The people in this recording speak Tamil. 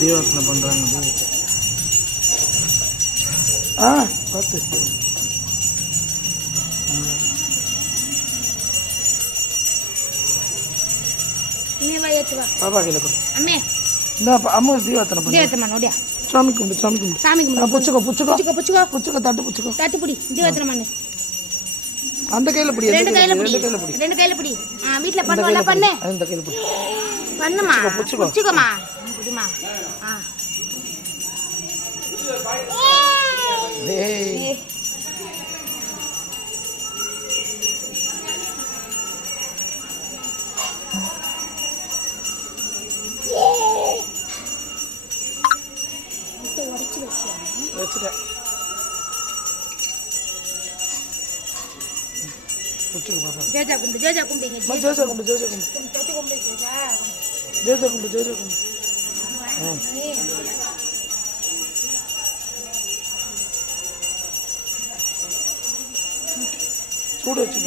தீவாசனை பண்ணுறாங்க. பார்த்து பாப்பா கையில் கொடு. இந்த அம்மா தீவாசனை பண்ணி சாமி கும்பிடு சாமி கும்பிடு சாமி கும்பிடு. புச்சுக்கோ புச்சுக்கோ புச்சுக்கோ புச்சுக்கோ தட்டு புச்சுக்கோ தட்டு பிடி தீவாசனை பண்ணு. அந்த கையில பிடி. ரெண்டு கையில பிடி. ரெண்டு கையில பிடி. வீட்ல பண்ணுவல பண்ணு. அந்த கையில பிடி. பண்ணுமா. புச்சுக்கோ புச்சுக்கோமா. புடிமா. ஏய் வச்சுட்டேன். ஜேஜா கும்பிடு ஜேஜா கும்பிடுங்க. ஜேஜா கும்பிடு ஜேஜா கும்பிடு ஜேஜா கும்பிடு ஜேஜா கும்பிடு. சூடு வச்சு